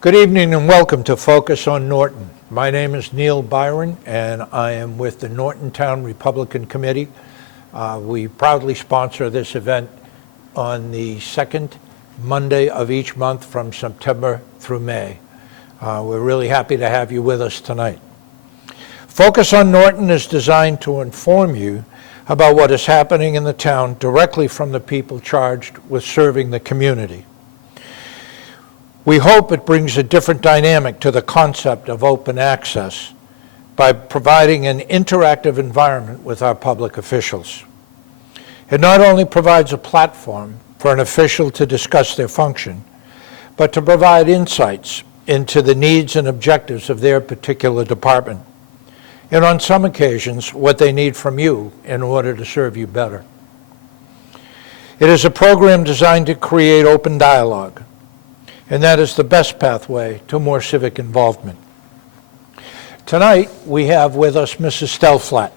Good evening and welcome to Focus on Norton. My name is Neil Byron and I am with the Norton Town Republican Committee. We proudly sponsor this event on the second Monday of each month from September through May. We're really happy to have you with us tonight. Focus on Norton is designed to inform you about what is happening in the town directly from the people charged with serving the community. We hope it brings a different dynamic to the concept of open access by providing an interactive environment with our public officials. It not only provides a platform for an official to discuss their function, but to provide insights into the needs and objectives of their particular department, and on some occasions, what they need from you in order to serve you better. It is a program designed to create open dialogue, and that is the best pathway to more civic involvement. Tonight, we have with us Mrs. Estelle Flett.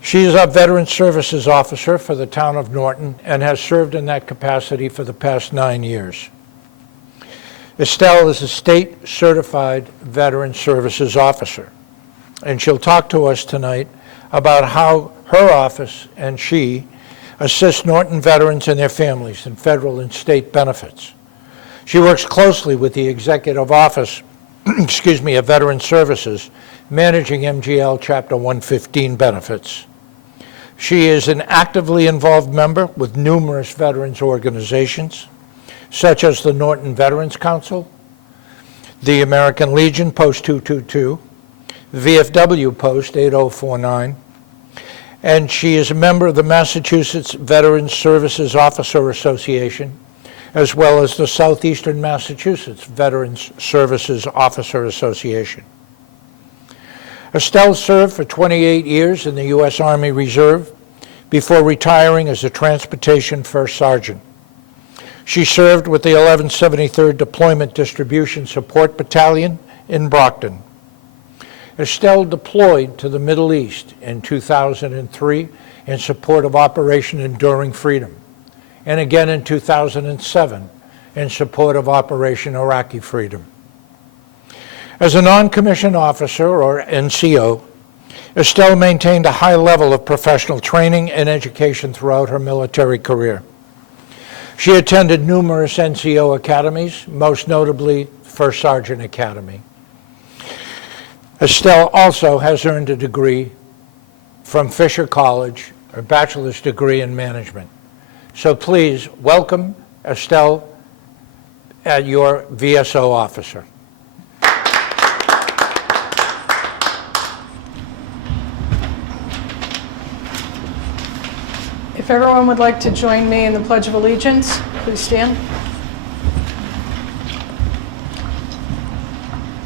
She is our Veterans Services Officer for the town of Norton and has served in that capacity for the past 9 years. Estelle is a state certified Veterans Services Officer, and she'll talk to us tonight about how her office and she assist Norton veterans and their families in federal and state benefits. She works closely with the Executive Office of Veterans Services, managing MGL Chapter 115 benefits. She is an actively involved member with numerous veterans organizations, such as the Norton Veterans Council, the American Legion Post 222, VFW Post 8049, and she is a member of the Massachusetts Veterans Services Officer Association, as well as the Southeastern Massachusetts Veterans Services Officer Association. Estelle served for 28 years in the U.S. Army Reserve before retiring as a Transportation First Sergeant. She served with the 1173rd Deployment Distribution Support Battalion in Brockton. Estelle deployed to the Middle East in 2003 in support of Operation Enduring Freedom, and again in 2007 in support of Operation Iraqi Freedom. As a non-commissioned officer, or NCO, Estelle maintained a high level of professional training and education throughout her military career. She attended numerous NCO academies, most notably First Sergeant Academy. Estelle also has earned a degree from Fisher College, a bachelor's degree in management. So please welcome Estelle as your VSO officer. If everyone would like to join me in the Pledge of Allegiance, please stand.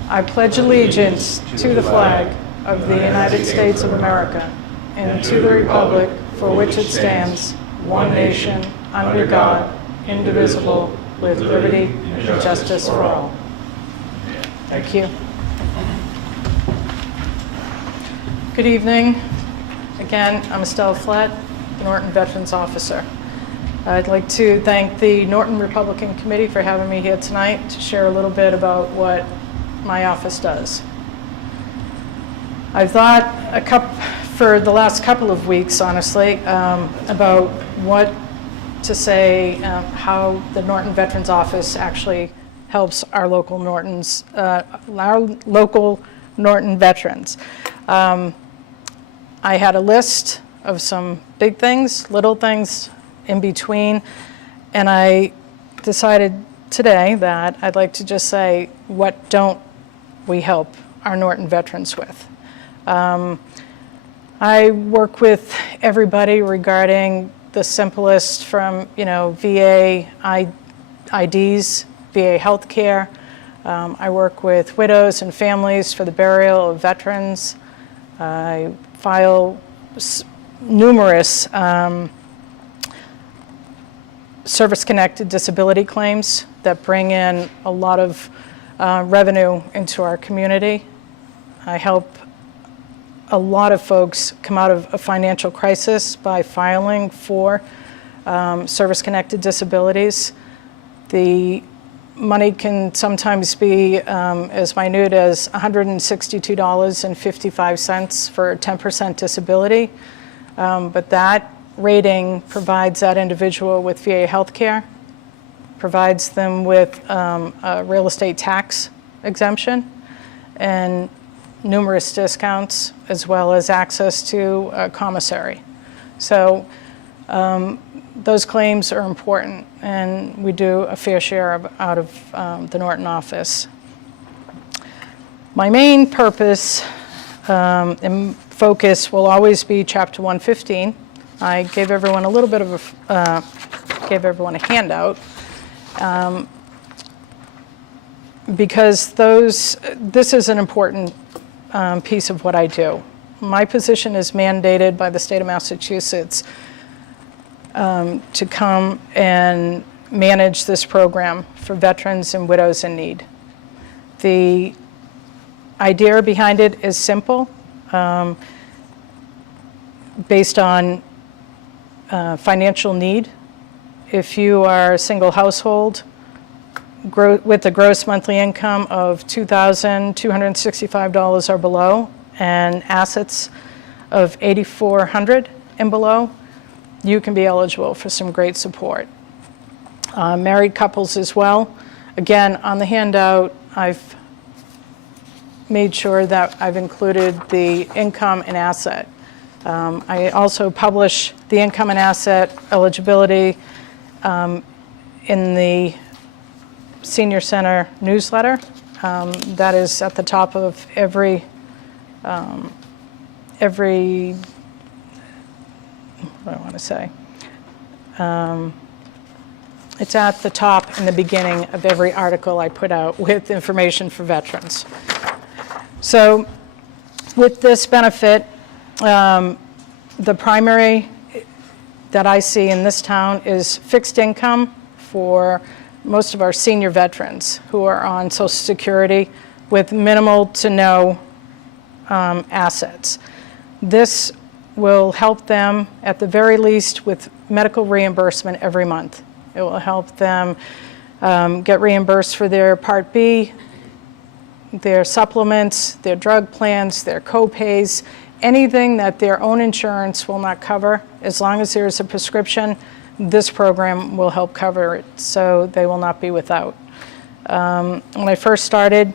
I pledge allegiance to the flag of the United States of America and to the republic for which it stands, one nation, under God, indivisible, with liberty and justice for all. Thank you. Good evening. Again, I'm Estelle Flett, Norton Veterans Officer. I'd like to thank the Norton Republican Committee for having me here tonight to share a little bit about what my office does. I've thought for the last couple of weeks, honestly, about what to say, how the Norton Veterans Office actually helps our local Norton veterans. I had a list of some big things, little things in between, and I decided today that I'd like to just say, what don't we help our Norton veterans with? I work with everybody regarding the simplest from, VA IDs, VA healthcare. I work with widows and families for the burial of veterans. I file numerous service-connected disability claims that bring in a lot of revenue into our community. I help a lot of folks come out of a financial crisis by filing for service-connected disabilities. The money can sometimes be as minute as $162.55 for 10% disability, but that rating provides that individual with VA health care, provides them with a real estate tax exemption, and numerous discounts, as well as access to a commissary. So those claims are important, and we do a fair share out of the Norton office. My main purpose and focus will always be Chapter 115. I gave everyone a little bit of gave everyone a handout because this is an important piece of what I do. My position is mandated by the state of Massachusetts to come and manage this program for veterans and widows in need. The idea behind it is simple, based on financial need. If you are a single household with a gross monthly income of $2,265 or below and assets of $8,400 and below, you can be eligible for some great support. Married couples as well. Again, on the handout, I've made sure that I've included the income and asset. I also publish the income and asset eligibility in the Senior Center newsletter. That is at the top of every what do I want to say? It's at the top in the beginning of every article I put out with information for veterans. So with this benefit, the primary that I see in this town is fixed income for most of our senior veterans who are on Social Security with minimal to no assets. This will help them at the very least with medical reimbursement every month. It will help them get reimbursed for their Part B, their supplements, their drug plans, their co-pays, anything that their own insurance will not cover. As long as there's a prescription, this program will help cover it, so they will not be without. When I first started,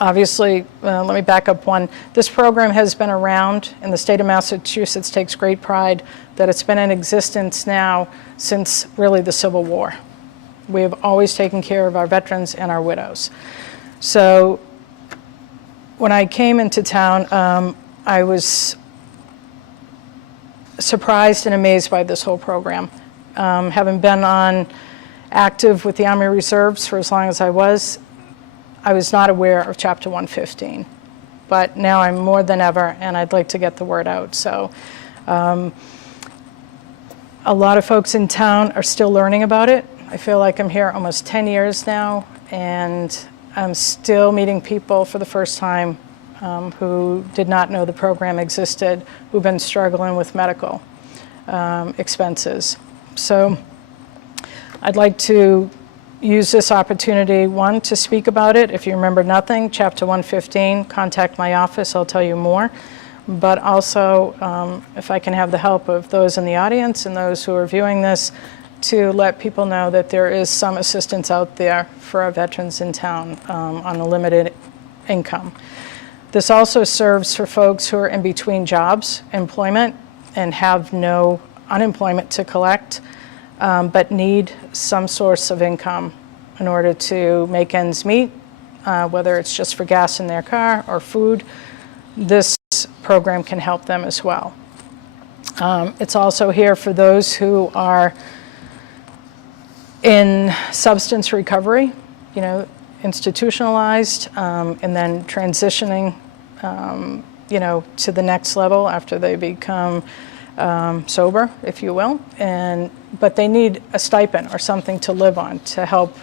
obviously, let me back up one. This program has been around, and the state of Massachusetts takes great pride that it's been in existence now since really the Civil War. We have always taken care of our veterans and our widows. So when I came into town, I was surprised and amazed by this whole program. Having been on active with the Army Reserves for as long as I was not aware of Chapter 115. But now I'm more than ever, and I'd like to get the word out. So a lot of folks in town are still learning about it. I feel like I'm here almost 10 years now, and I'm still meeting people for the first time who did not know the program existed, who've been struggling with medical expenses. So I'd like to use this opportunity, one, to speak about it. If you remember nothing, Chapter 115, contact my office, I'll tell you more. But also, if I can have the help of those in the audience and those who are viewing this, to let people know that there is some assistance out there for our veterans in town on a limited income. This also serves for folks who are in between jobs, employment, and have no unemployment to collect, but need some source of income in order to make ends meet, whether it's just for gas in their car or food. This program can help them as well. It's also here for those who are in substance recovery, institutionalized, and then transitioning, to the next level after they become sober, if you will. But they need a stipend or something to live on to help,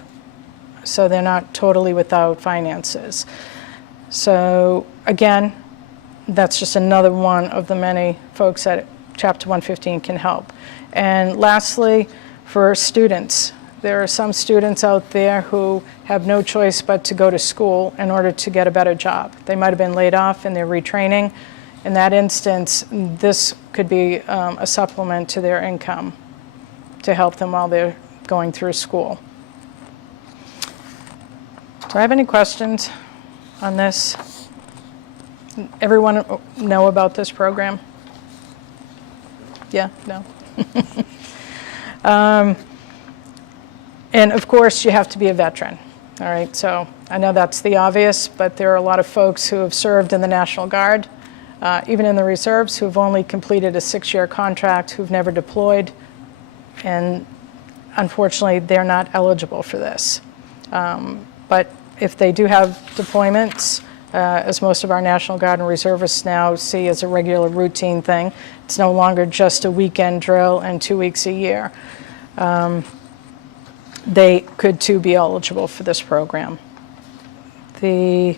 so they're not totally without finances. So again, that's just another one of the many folks that Chapter 115 can help. And lastly, for students, There are some students out there who have no choice but to go to school in order to get a better job. They might have been laid off and they're retraining. In that instance, this could be a supplement to their income to help them while they're going through school. Do I have any questions on this? Everyone know about this program? Yeah, no? And of course, you have to be a veteran, all right? So I know that's the obvious, but there are a lot of folks who have served in the National Guard, even in the reserves, who've only completed a 6-year contract, who've never deployed, and unfortunately, they're not eligible for this. But if they do have deployments, as most of our National Guard and reservists now see as a regular routine thing, it's no longer just a weekend drill and 2 weeks a year. They could too be eligible for this program. The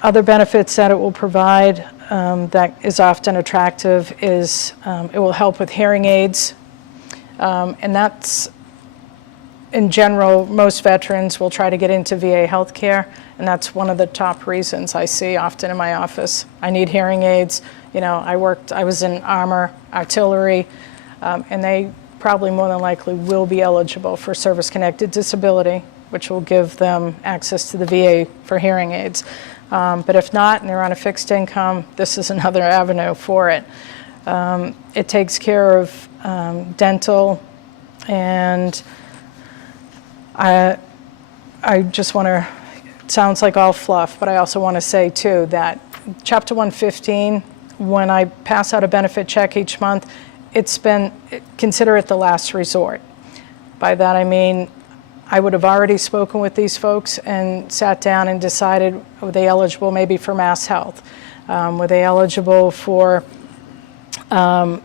other benefits that it will provide that is often attractive is it will help with hearing aids. And that's, in general, most veterans will try to get into VA healthcare, and that's one of the top reasons I see often in my office. I need hearing aids. You know, I was in artillery, and they probably more than likely will be eligible for service-connected disability, which will give them access to the VA for hearing aids. But if not, and they're on a fixed income, this is another avenue for it. It takes care of dental, and I just want to, it sounds like all fluff, but I also want to say too that Chapter 115, when I pass out a benefit check each month, consider it the last resort. By that I mean, I would have already spoken with these folks and sat down and decided, were they eligible maybe for Mass Health? Were they eligible for filing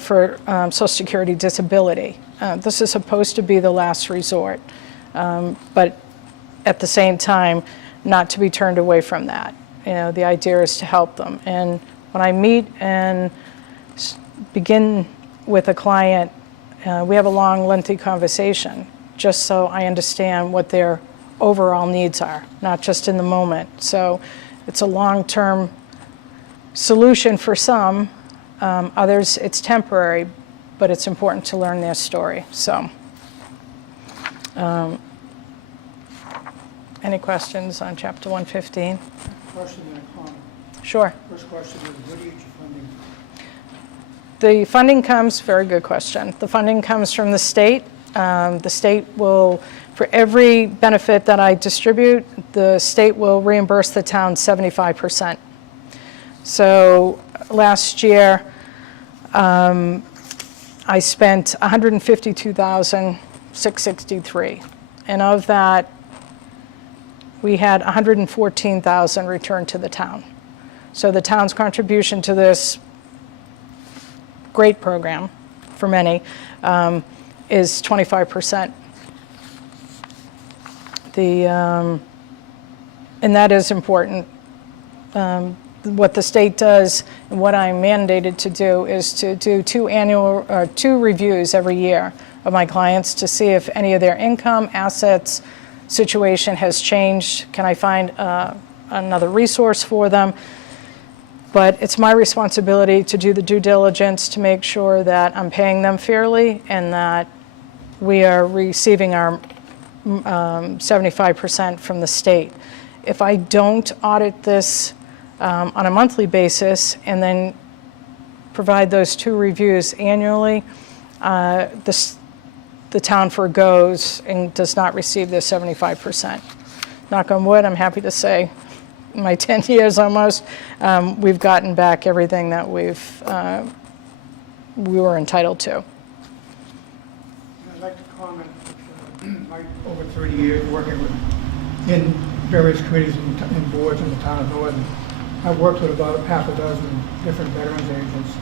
for Social Security disability? This is supposed to be the last resort, but at the same time, not to be turned away from that. You know, the idea is to help them. And when I meet and begin with a client, we have a long, lengthy conversation, just so I understand what their overall needs are, not just in the moment. So it's a long-term solution for some. Others, it's temporary, but it's important to learn their story. So, any questions on Chapter 115? Question and a comment. Sure. First question is, where do you get your funding? The funding comes, very good question. The funding comes from the state. The state will, for every benefit that I distribute, the state will reimburse the town 75%. So last year, I spent $152,663, and of that, we had $114,000 returned to the town. So the town's contribution to this great program, for many, is 25%. And that is important. What the state does and what I'm mandated to do is to do two reviews every year of my clients to see if any of their income, assets, situation has changed. Can I find another resource for them? But it's my responsibility to do the due diligence to make sure that I'm paying them fairly and that we are receiving our 75% from the state. If I don't audit this on a monthly basis and then provide those two reviews annually, the town forgoes and does not receive their 75%. Knock on wood, I'm happy to say, in my 10 years almost, we've gotten back everything that we were entitled to. I'd like to comment that my over 30 years working in various committees and boards in the town of Norton, I've worked with about half a dozen different veterans agents,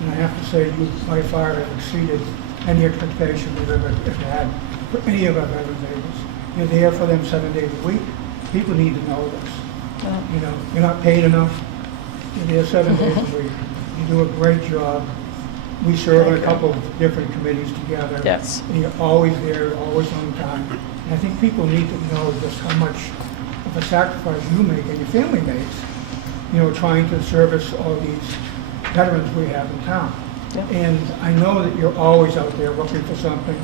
and I have to say you by far have exceeded any expectation we've ever had for any of our veterans agents. You're there for them 7 days a week. People need to know this. You know, you're not paid enough. You're there 7 days a week. You do a great job. We serve on Thank a you. couple of different committees together. Yes. And you're always there, always on time. And I think people need to know just how much of a sacrifice you make and your family makes, trying to service all these veterans we have in town. Yeah. And I know that you're always out there looking for something.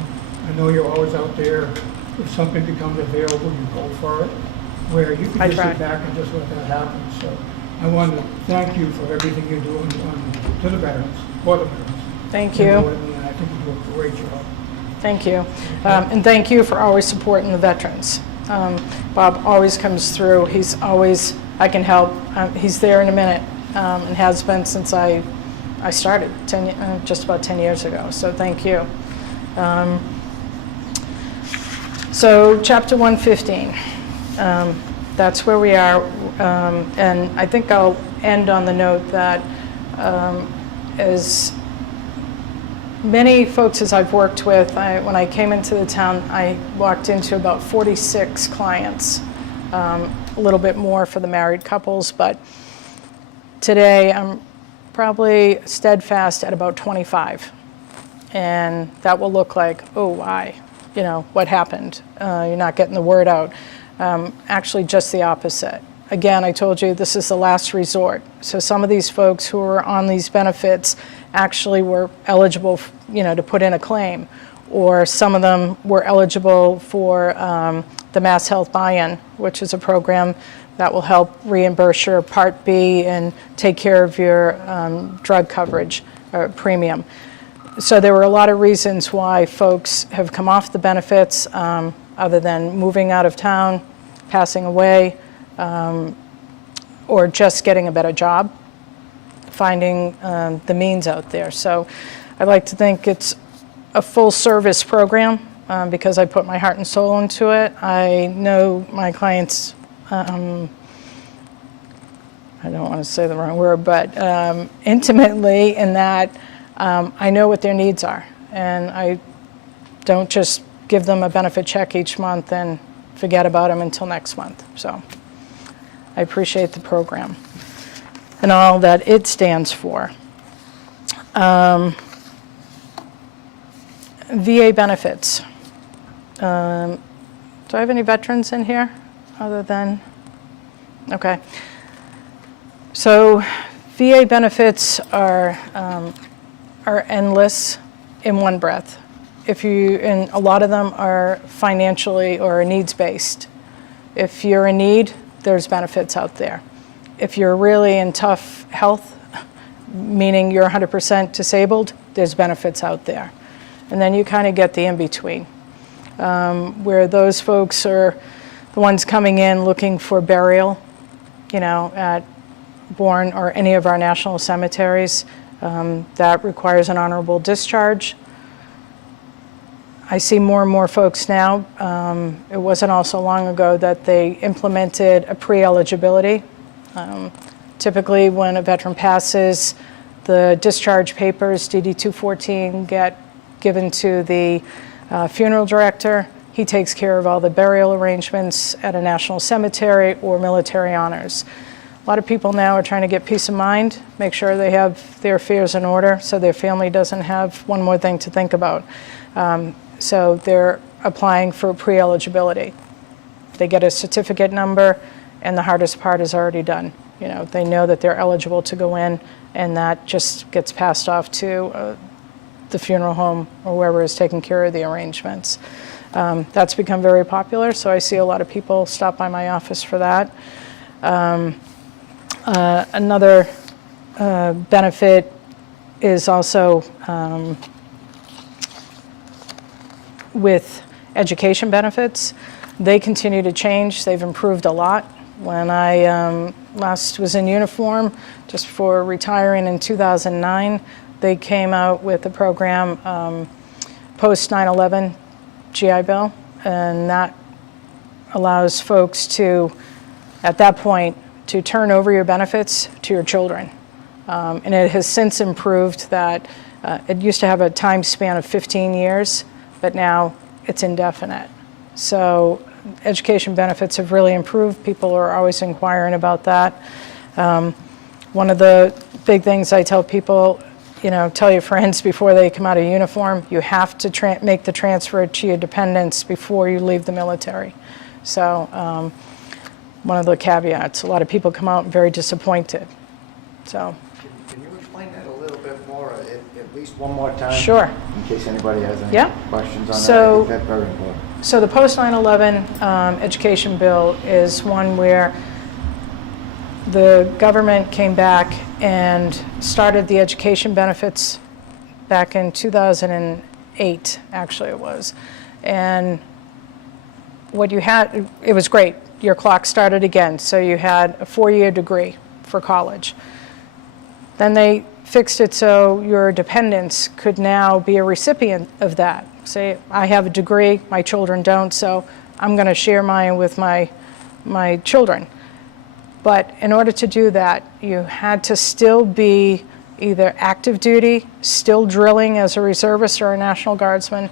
I know you're always out there, if something becomes available, you go for it, where you can I just try. sit back and just let that happen. So I want to thank you for everything you're doing to the veterans, for the veterans. Thank And you. I think you do a great job. Thank you. And thank you for always supporting the veterans. Bob always comes through. He's always, I can help. He's there in a minute, and has been since I started just about 10 years ago. So thank you. So chapter 115, that's where we are. And I think I'll end on the note that as many folks as I've worked with, when I came into the town, I walked into about 46 clients, a little bit more for the married couples, but today I'm probably steadfast at about 25. And that will look like, oh, why? What happened? You're not getting the word out. Actually, just the opposite. Again, I told you this is the last resort. So some of these folks who are on these benefits actually were eligible, to put in a claim, or some of them were eligible for the Mass Health Buy-In, which is a program that will help reimburse your Part B and take care of your drug coverage or premium. So there were a lot of reasons why folks have come off the benefits, other than moving out of town, passing away, or just getting a better job, finding the means out there. So I like to think it's a full service program because I put my heart and soul into it. I know my clients, I don't want to say the wrong word, but intimately, in that I know what their needs are. And I don't just give them a benefit check each month and forget about them until next month. So I appreciate the program and all that it stands for. VA benefits. Do I have any veterans in here other than? Okay. So VA benefits are endless in one breath. And a lot of them are financially or needs-based. If you're in need, there's benefits out there. If you're really in tough health, meaning you're 100% disabled, there's benefits out there. And then you kind of get the in-between, where those folks are the ones coming in looking for burial, at Bourne or any of our national cemeteries. That requires an honorable discharge. I see more and more folks now. It wasn't all so long ago that they implemented a pre-eligibility. Typically, when a veteran passes, the discharge papers, DD-214, get given to the funeral director. He takes care of all the burial arrangements at a national cemetery or military honors. A lot of people now are trying to get peace of mind, make sure they have their affairs in order so their family doesn't have one more thing to think about. So they're applying for pre-eligibility. They get a certificate number, and the hardest part is already done. They know that they're eligible to go in, and that just gets passed off to the funeral home or whoever is taking care of the arrangements. That's become very popular, so I see a lot of people stop by my office for that. Another benefit is also with education benefits. They continue to change. They've improved a lot. When I last was in uniform, just before retiring in 2009, they came out with a program post 9/11 GI Bill, and that allows folks to, at that point, to turn over your benefits to your children. And it has since improved that it used to have a time span of 15 years, but now it's indefinite. So education benefits have really improved. People are always inquiring about that. One of the big things I tell people, tell your friends before they come out of uniform, you have to make the transfer to your dependents before you leave the military. So one of the caveats, a lot of people come out very disappointed. So. Can you explain that a little bit more, at least one more time? Sure. In case anybody has any Yeah. questions on that. So- I think that's very important. So the post 9/11 education bill is one where the government came back and started the education benefits back in 2008, actually it was. And what you had, it was great. Your clock started again. So you had a 4-year degree for college. Then they fixed it so your dependents could now be a recipient of that. Say, I have a degree, my children don't, so I'm going to share mine with my children. But in order to do that, you had to still be either active duty, still drilling as a reservist or a National Guardsman,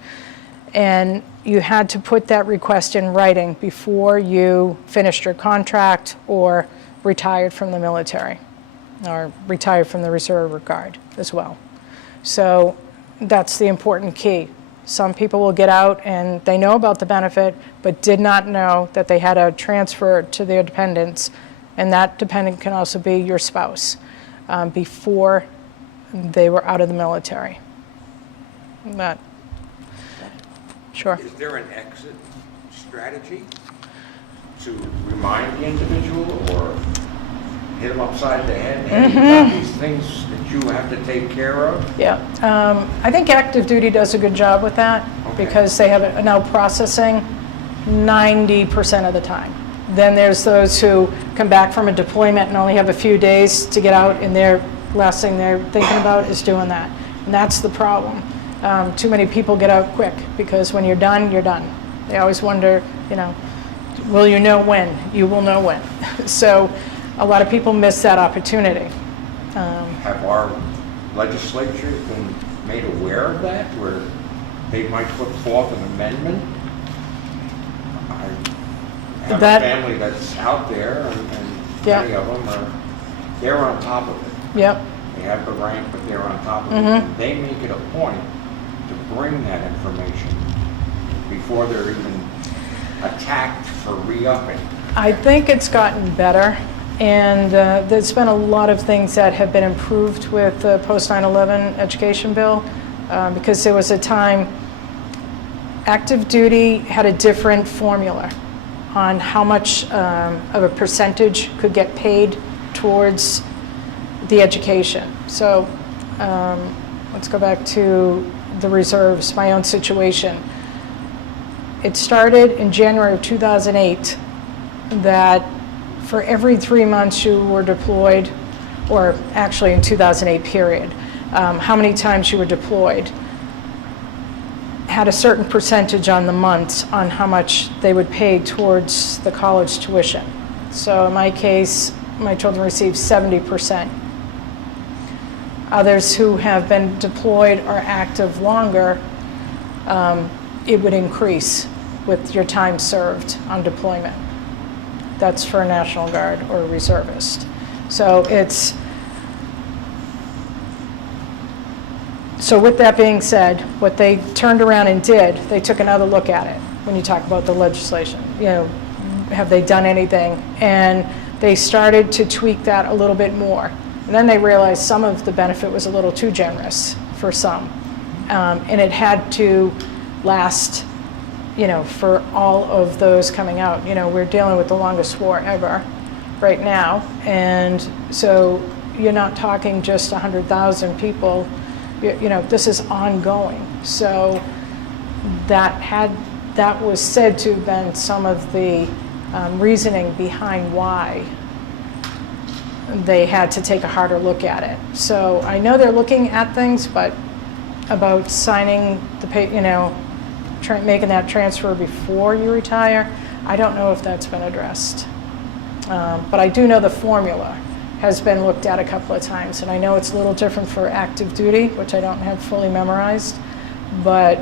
and you had to put that request in writing before you finished your contract or retired from the military, or retired from the Reserve Guard as well. So that's the important key. Some people will get out and they know about the benefit, but did not know that they had to transfer to their dependents, and that dependent can also be your spouse, before they were out of the military. That, sure. Is there an exit strategy to remind the individual or hit them upside the head? Hey, you got these things that you have to take care of? Yeah, I think active duty does a good job with that, Okay. because they have it now processing 90% of the time. Then there's those who come back from a deployment and only have a few days to get out, and their last thing they're thinking about is doing that. And that's the problem. Too many people get out quick, because when you're done, you're done. They always wonder, will you know when? You will know when. So a lot of people miss that opportunity. Have our legislatures been made aware of that, where they might put forth an amendment? I have That- a family that's out there, and Yeah. many of them they're on top of it. Yep, They have the rank, but they're on top of it. And they make it a point to bring that information before they're even attacked for re-upping. I think it's gotten better, and there's been a lot of things that have been improved with the post 9/11 education bill, because there was a time active duty had a different formula on how much of a percentage could get paid towards the education. So let's go back to the reserves, my own situation. It started in January of 2008 that for every 3 months you were deployed, or actually in 2008 period, how many times you were deployed, had a certain percentage on the months on how much they would pay towards the college tuition. So in my case, my children received 70%. Others who have been deployed or active longer, it would increase with your time served on deployment. That's for a National Guard or a reservist. So with that being said, what they turned around and did, they took another look at it when you talk about the legislation. Have they done anything? And they started to tweak that a little bit more. And then they realized some of the benefit was a little too generous for some. And it had to last, for all of those coming out. We're dealing with the longest war ever right now. And so you're not talking just 100,000 people. This is ongoing. So that was said to have been some of the reasoning behind why they had to take a harder look at it. So I know they're looking at things, but about signing making that transfer before you retire, I don't know if that's been addressed. But I do know the formula has been looked at a couple of times, and I know it's a little different for active duty, which I don't have fully memorized, but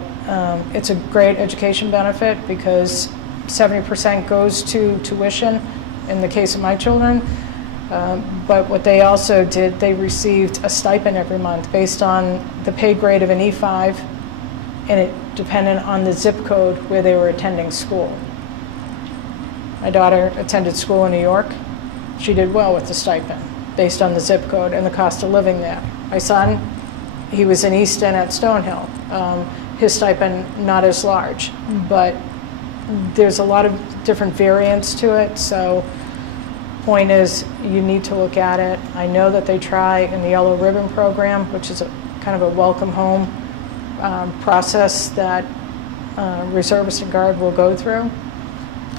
it's a great education benefit because 70% goes to tuition in the case of my children, But what they also did, they received a stipend every month based on the pay grade of an E5, and it depended on the zip code where they were attending school. My daughter attended school in New York. She did well with the stipend based on the zip code and the cost of living there. My son, he was in Easton at Stonehill. His stipend not as large, but there's a lot of different variants to it. So point is, you need to look at it. I know that they try in the Yellow Ribbon program, which is a kind of a welcome home process that reservists and guard will go through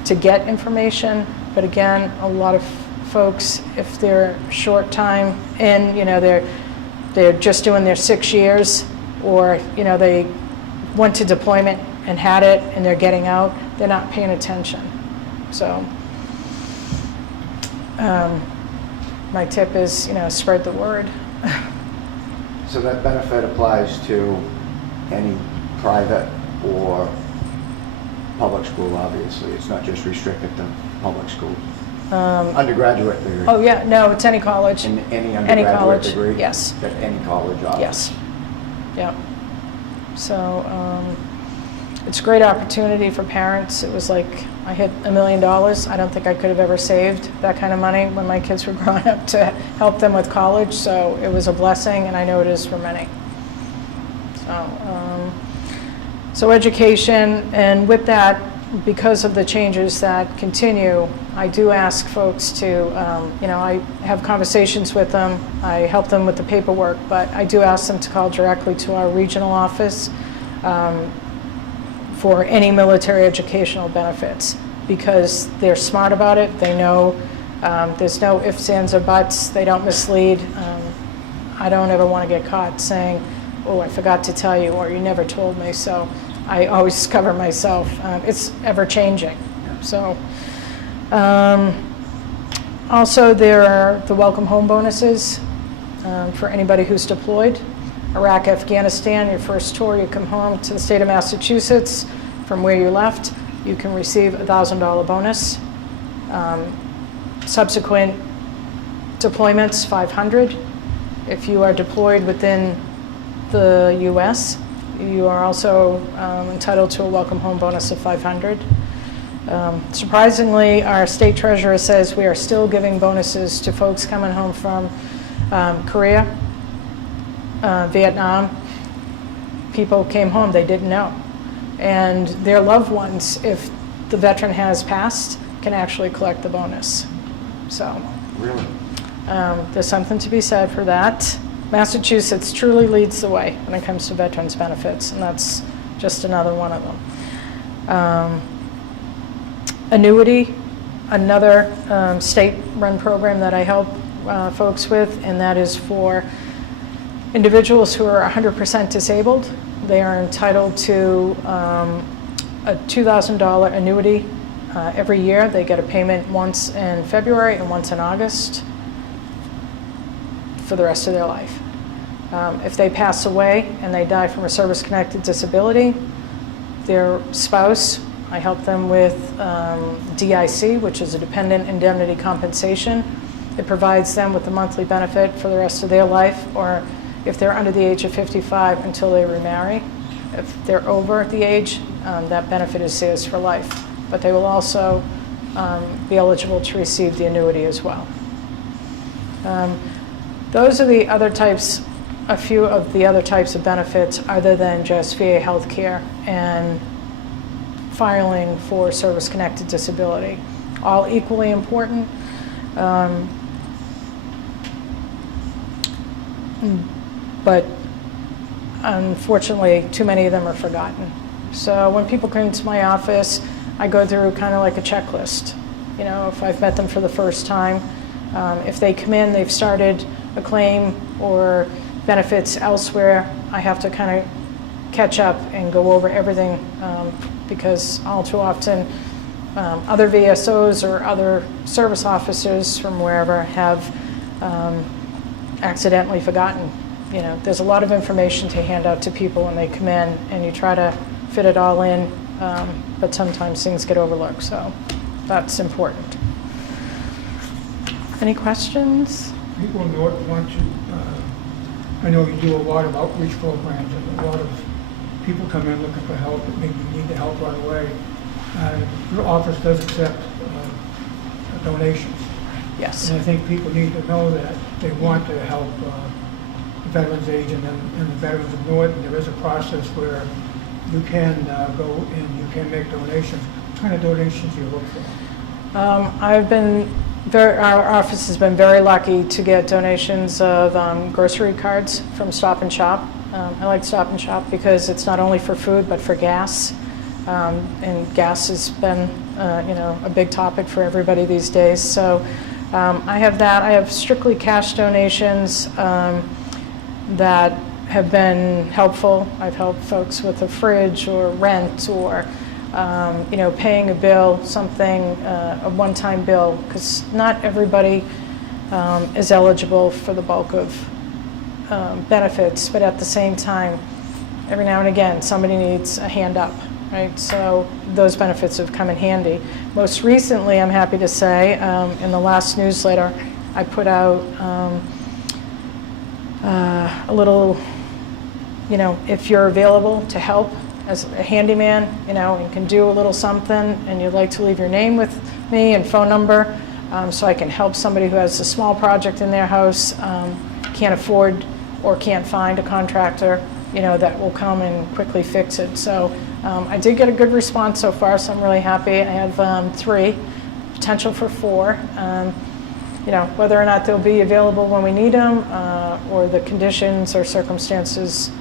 to get information. But again, a lot of folks, if they're short time in, you know, they're just doing their 6 years, or, you know, they went to deployment and had it and they're getting out, they're not paying attention. So my tip is, you know, spread the word. So that benefit applies to any private or public school, obviously. It's not just restricted to public schools. Undergraduate degree. Oh, yeah, no, it's any college. In any Any undergraduate college, degree? yes. That any college offers? Yes. Yeah. So it's a great opportunity for parents. It was like I hit $1 million. I don't think I could have ever saved that kind of money when my kids were growing up to help them with college. So it was a blessing, and I know it is for many. So education, and with that, because of the changes that continue, I do ask folks to, you know, I have conversations with them, I help them with the paperwork, but I do ask them to call directly to our regional office for any military educational benefits, because they're smart about it. They know there's no ifs, ands, or buts. They don't mislead. I don't ever want to get caught saying, oh, I forgot to tell you, or you never told me. So I always cover myself. It's ever changing. So also there are the welcome home bonuses for anybody who's deployed. Iraq, Afghanistan, your first tour, you come home to the state of Massachusetts from where you left, you can receive a $1,000 bonus. Subsequent deployments, $500. If you are deployed within the U.S., you are also entitled to a welcome home bonus of $500. Surprisingly, our state treasurer says we are still giving bonuses to folks coming home from Korea, Vietnam. People came home, they didn't know. And their loved ones, if the veteran has passed, can actually collect the bonus. So Really? there's something to be said for that. Massachusetts truly leads the way when it comes to veterans benefits, and that's just another one of them. Annuity, another state-run program that I help folks with, and that is for individuals who are 100% disabled. They are entitled to a $2,000 annuity every year. They get a payment once in February and once in August for the rest of their life. If they pass away and they die from a service-connected disability, their spouse, I help them with DIC, which is a dependent indemnity compensation. It provides them with a monthly benefit for the rest of their life, or if they're under the age of 55 until they remarry. If they're over the age, that benefit is theirs for life. But they will also be eligible to receive the annuity as well. Those are the other types, a few of the other types of benefits other than just VA healthcare and filing for service-connected disability. All equally important. But unfortunately, too many of them are forgotten. So when people come to my office, I go through kind of like a checklist. You know, if I've met them for the first time, if they come in, they've started a claim or benefits elsewhere, I have to kind of catch up and go over everything because all too often other VSOs or other service officers from wherever have accidentally forgotten. You know, there's a lot of information to hand out to people when they come in, and you try to fit it all in, but sometimes things get overlooked, so that's important. Any questions? People in Norton want to, I know you do a lot of outreach programs, and a lot of people come in looking for help, and maybe need the help right away. Your office does accept donations. Yes. And I think people need to know that they want to help the Veterans Agent and the Veterans of Norton. There is a process where you can go and you can make donations. What kind of donations do you look for? Our office has been very lucky to get donations of grocery cards from Stop and Shop. I like Stop and Shop because it's not only for food but for gas. And gas has been, a big topic for everybody these days. So I have that. I have strictly cash donations that have been helpful. I've helped folks with a fridge or rent or, paying a bill, something, a one-time bill, because not everybody is eligible for the bulk of benefits, but at the same time, every now and again, somebody needs a hand up, right? So those benefits have come in handy. Most recently, I'm happy to say, in the last newsletter, I put out a little, if you're available to help as a handyman, and can do a little something, and you'd like to leave your name with me and phone number, so I can help somebody who has a small project in their house, can't afford or can't find a contractor, that will come and quickly fix it. So I did get a good response so far, so I'm really happy. I have 3, potential for 4. Whether or not they'll be available when we need them, or the conditions or circumstances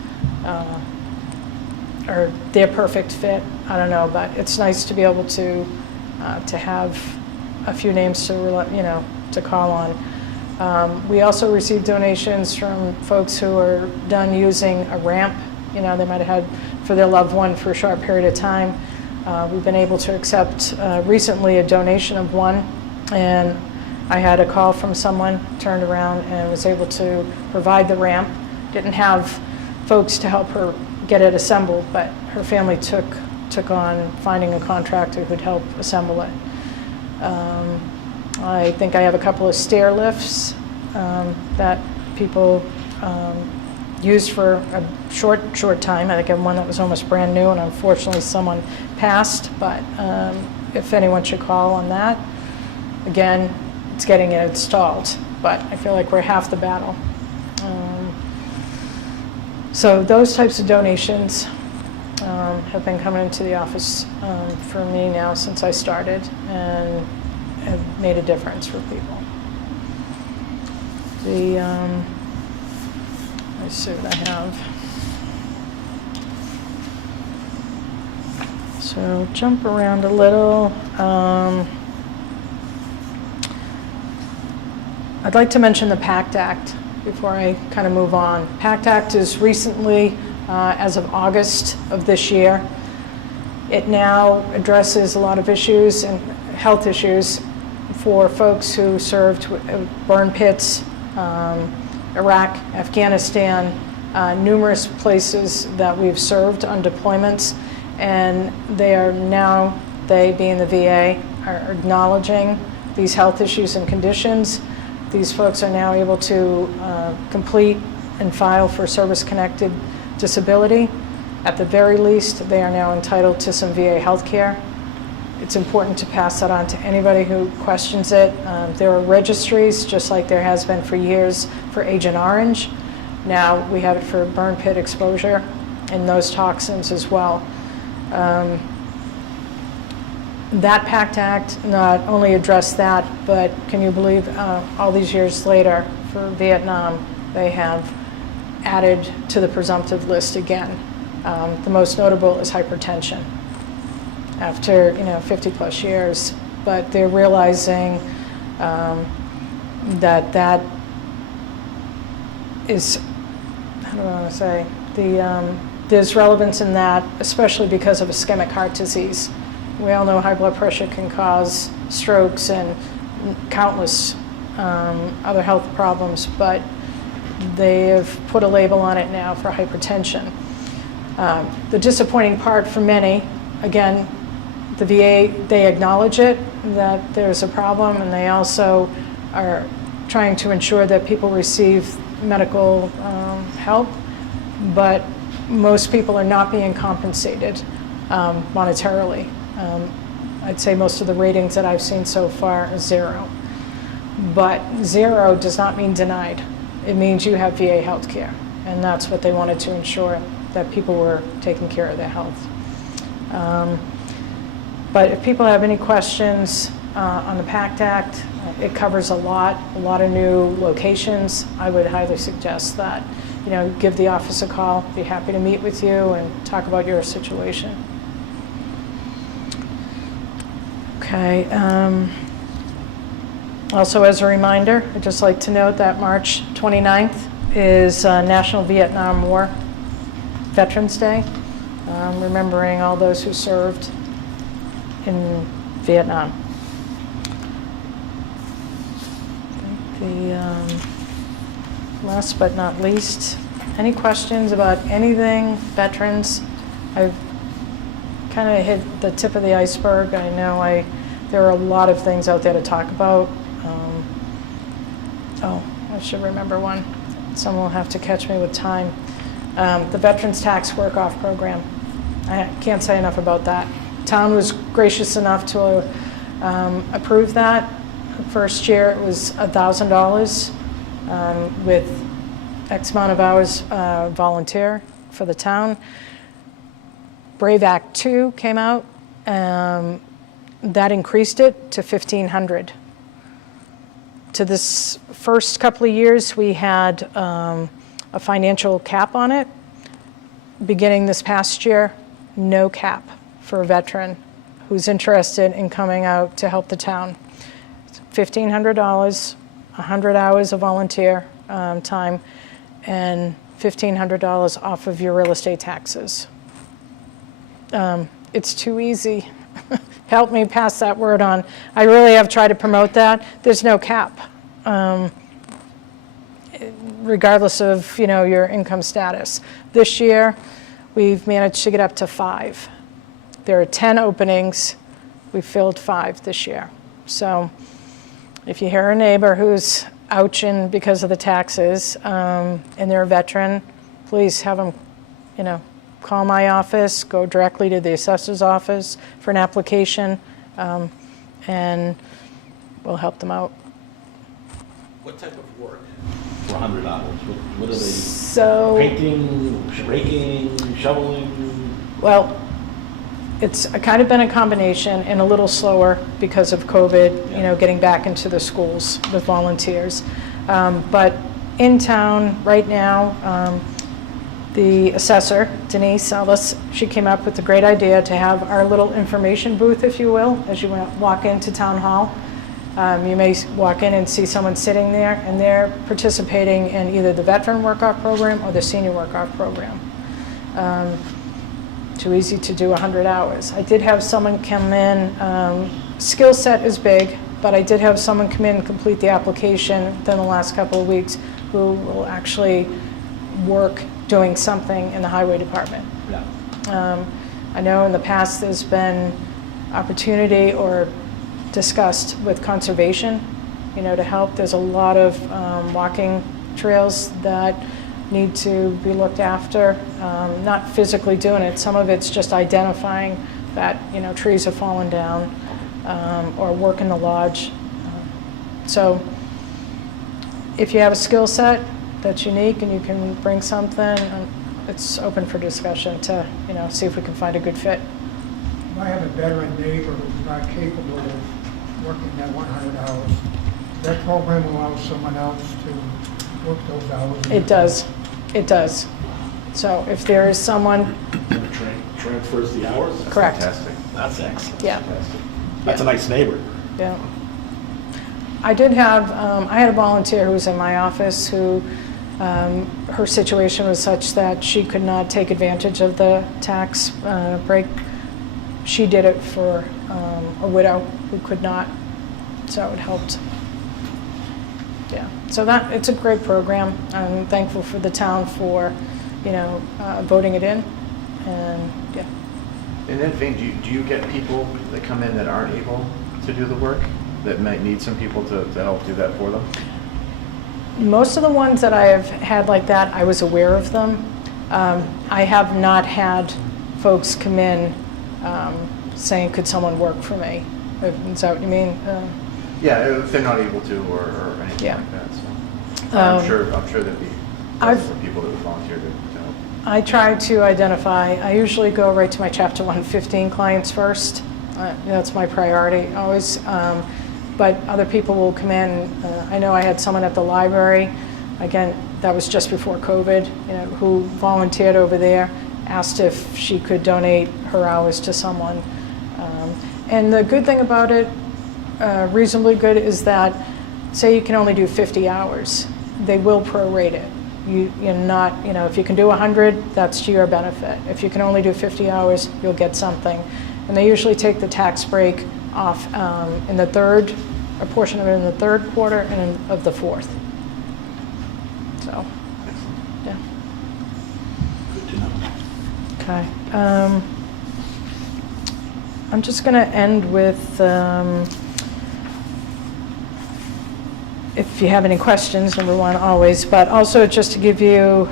or their perfect fit, I don't know, but it's nice to be able to have a few names to call on. We also receive donations from folks who are done using a ramp. They might have had for their loved one for a short period of time. We've been able to accept recently a donation of one, and I had a call from someone, turned around and was able to provide the ramp. Didn't have folks to help her get it assembled, but her family took on finding a contractor who'd help assemble it. I think I have a couple of stair lifts that people used for a short time. I think I have one that was almost brand new, and unfortunately someone passed, but if anyone should call on that. Again, it's getting it installed, but I feel like we're half the battle. So those types of donations have been coming into the office for me now since I started, and have made a difference for people. Let's see what I have. So jump around a little. I'd like to mention the PACT Act before I kind of move on. PACT Act is recently, as of August of this year, it now addresses a lot of issues and health issues for folks who served burn pits, Iraq, Afghanistan, numerous places that we've served on deployments, and they being the VA, are acknowledging these health issues and conditions. These folks are now able to complete and file for service-connected disability. At the very least, they are now entitled to some VA health care. It's important to pass that on to anybody who questions it. There are registries, just like there has been for years, for Agent Orange. Now we have it for burn pit exposure and those toxins as well. That PACT Act not only addressed that, but can you believe all these years later for Vietnam, they have added to the presumptive list again. The most notable is hypertension after 50 plus years, but they're realizing that is, how do I want to say, there's relevance in that, especially because of ischemic heart disease. We all know high blood pressure can cause strokes and countless other health problems, but they have put a label on it now for hypertension. The disappointing part for many, again, the VA, they acknowledge it, that there's a problem, and they also are trying to ensure that people receive medical help, but most people are not being compensated monetarily. I'd say most of the ratings that I've seen so far are 0. But 0 does not mean denied. It means you have VA health care, and that's what they wanted to ensure, that people were taking care of their health. But if people have any questions on the PACT Act, it covers a lot of new locations. I would highly suggest that, give the office a call. Be happy to meet with you and talk about your situation. Okay. Also, as a reminder, I'd just like to note that March 29th is National Vietnam War Veterans Day, remembering all those who served in Vietnam. Last but not least, any questions about anything veterans? I've kind of hit the tip of the iceberg. I know there are a lot of things out there to talk about. I should remember one. Someone will have to catch me with time. The Veterans Tax Work-Off Program. I can't say enough about that. Town was gracious enough to approve that. First year it was $1,000 with X amount of hours volunteer for the town. Brave Act 2 came out. That increased it to $1,500. To this first couple of years, we had a financial cap on it. Beginning this past year, no cap for a veteran who's interested in coming out to help the town. It's $1,500, 100 hours of volunteer time, and $1,500 off of your real estate taxes. It's too easy. Help me pass that word on. I really have tried to promote that. There's no cap, regardless of your income status. This year, we've managed to get up to 5. There are 10 openings. We filled 5 this year. So if you hear a neighbor who's ouching because of the taxes and they're a veteran, please have them, call my office, go directly to the assessor's office for an application, and we'll help them out. What type of work for $100? What are they? So, Painting, raking, shoveling? well, it's kind of been a combination and a little slower because of COVID, getting back into the schools with volunteers. But in town right now, the assessor, Denise Ellis, she came up with a great idea to have our little information booth, if you will, as you walk into town hall. You may walk in and see someone sitting there, and they're participating in either the veteran work-off program or the senior work-off program. Too easy to do 100 hours. I did have someone come in, skill set is big, but I did have someone come in and complete the application within the last couple of weeks who will actually work doing something in the highway department. Yeah. I know in the past there's been opportunity or discussed with conservation, to help. There's a lot of walking trails that need to be looked after, not physically doing it. Some of it's just identifying that, trees have fallen down or work in the lodge. So if you have a skill set that's unique and you can bring something, it's open for discussion to, see if we can find a good fit. If I have a veteran neighbor who's not capable of working that 100 hours, that program allows someone else to work those hours? It does. It does. So if there is someone, Transfers the hours? That's correct. Fantastic. That's excellent. Yeah. That's a nice neighbor. Yeah. I did have, I had a volunteer who was in my office who, her situation was such that she could not take advantage of the tax break. She did it for a widow who could not, so it helped. Yeah, so it's a great program. I'm thankful for the town for, voting it in, and yeah. In that vein, do you get people that come in that aren't able to do the work? that might need some people to help do that for them? Most of the ones that I have had like that, I was aware of them. I have not had folks come in saying, could someone work for me? Is that what you mean? Yeah, if they're not able to or anything Yeah. like that. So I'm sure there'd be some people that would volunteer to help. I try to identify, I usually go right to my Chapter 115 clients first. That's my priority always. But other people will come in. I know I had someone at the library, again, that was just before COVID, who volunteered over there, asked if she could donate her hours to someone. And the good thing about it, reasonably good, is that, say you can only do 50 hours, they will prorate it. You're not, if you can do 100, that's to your benefit. If you can only do 50 hours, you'll get something. And they usually take the tax break off in the third, a portion of it in the third quarter and of the fourth. So, yeah. Good to know. Okay. I'm just going to end with, if you have any questions, number one, always, but also just to give you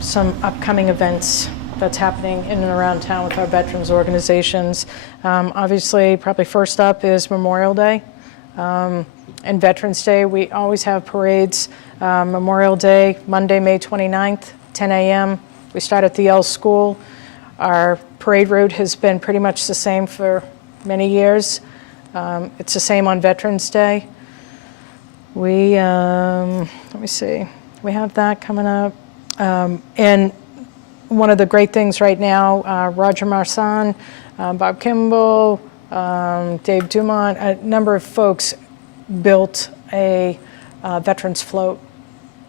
some upcoming events that's happening in and around town with our veterans organizations. Obviously, probably first up is Memorial Day and Veterans Day. We always have parades. Memorial Day, Monday, May 29th, 10 a.m. We start at the L School. Our parade route has been pretty much the same for many years. It's the same on Veterans Day. We, let me see, we have that coming up. And one of the great things right now, Roger Marsan, Bob Kimball, Dave Dumont, a number of folks built a veterans float.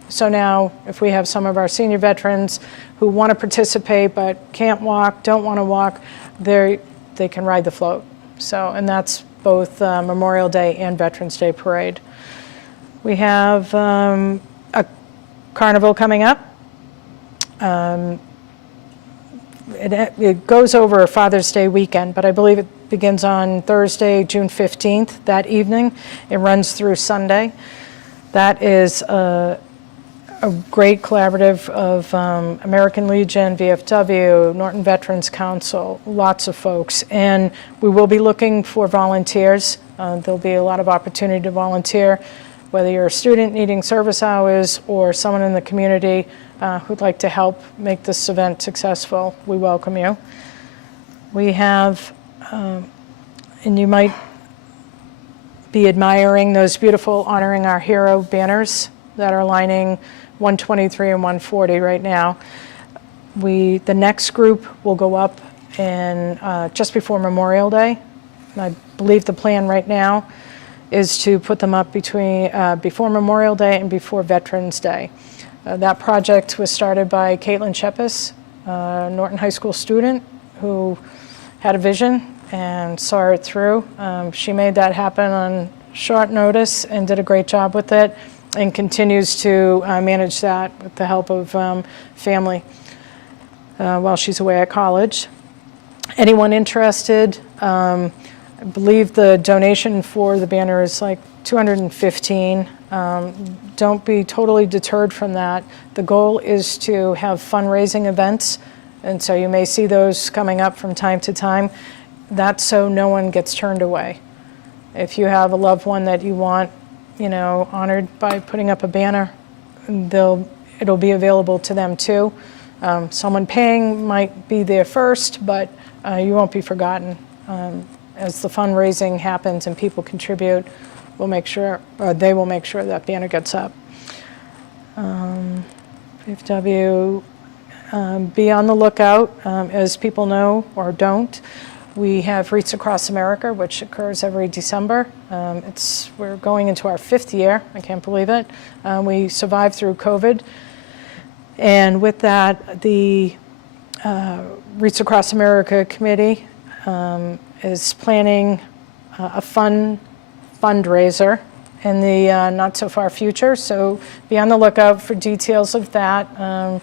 So now, if we have some of our senior veterans who want to participate but can't walk, don't want to walk, they can ride the float. So, and that's both Memorial Day and Veterans Day parade. We have a carnival coming up. It goes over Father's Day weekend, but I believe it begins on Thursday, June 15th, that evening. It runs through Sunday. That is a great collaborative of American Legion, VFW, Norton Veterans Council, lots of folks. And we will be looking for volunteers. There'll be a lot of opportunity to volunteer, whether you're a student needing service hours or someone in the community who'd like to help make this event successful. We welcome you. We have, and you might be admiring those beautiful Honoring Our Hero banners that are lining 123 and 140 right now. The next group will go up in just before Memorial Day. And I believe the plan right now is to put them up before Memorial Day and before Veterans Day. That project was started by Caitlin Shepis, a Norton High School student who had a vision and saw it through. She made that happen on short notice and did a great job with it, and continues to manage that with the help of family while she's away at college. Anyone interested, I believe the donation for the banner is like $215. Don't be totally deterred from that. The goal is to have fundraising events, and so you may see those coming up from time to time. That's so no one gets turned away. If you have a loved one that you want, honored by putting up a banner, it'll be available to them too. Someone paying might be there first, but you won't be forgotten. As the fundraising happens and people contribute, they will make sure that banner gets up. VFW, be on the lookout, as people know or don't. We have Wreaths Across America, which occurs every December. We're going into our 5th year. I can't believe it. We survived through COVID. And with that, the Wreaths Across America Committee is planning a fundraiser in the not so far future. So be on the lookout for details of that. I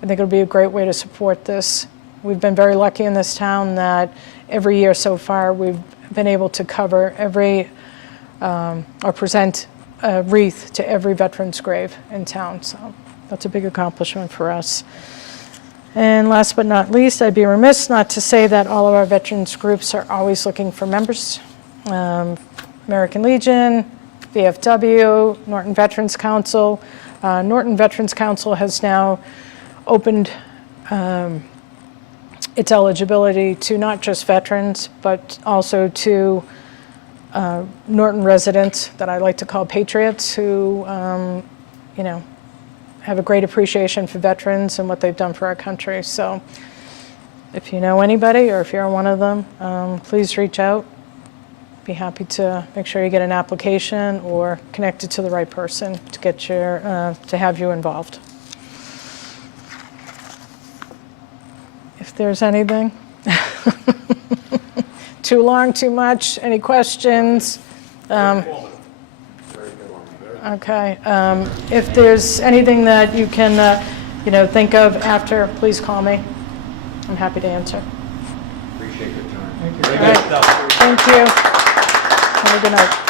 think it'll be a great way to support this. We've been very lucky in this town that every year so far we've been able to cover every or present a wreath to every veteran's grave in town. So that's a big accomplishment for us. And last but not least, I'd be remiss not to say that all of our veterans groups are always looking for members. American Legion, VFW, Norton Veterans Council. Norton Veterans Council has now opened its eligibility to not just veterans, but also to Norton residents that I like to call patriots who, you know, have a great appreciation for veterans and what they've done for our country. So if you know anybody or if you're one of them, please reach out. Be happy to make sure you get an application or connected to the right person to get your, to have you involved. If there's anything. Too long, too much? Any questions? Okay. If there's anything that you can, you know, think of after, please call me. I'm happy to answer. Appreciate your time. Thank you. All right. Thank you. Have a good night.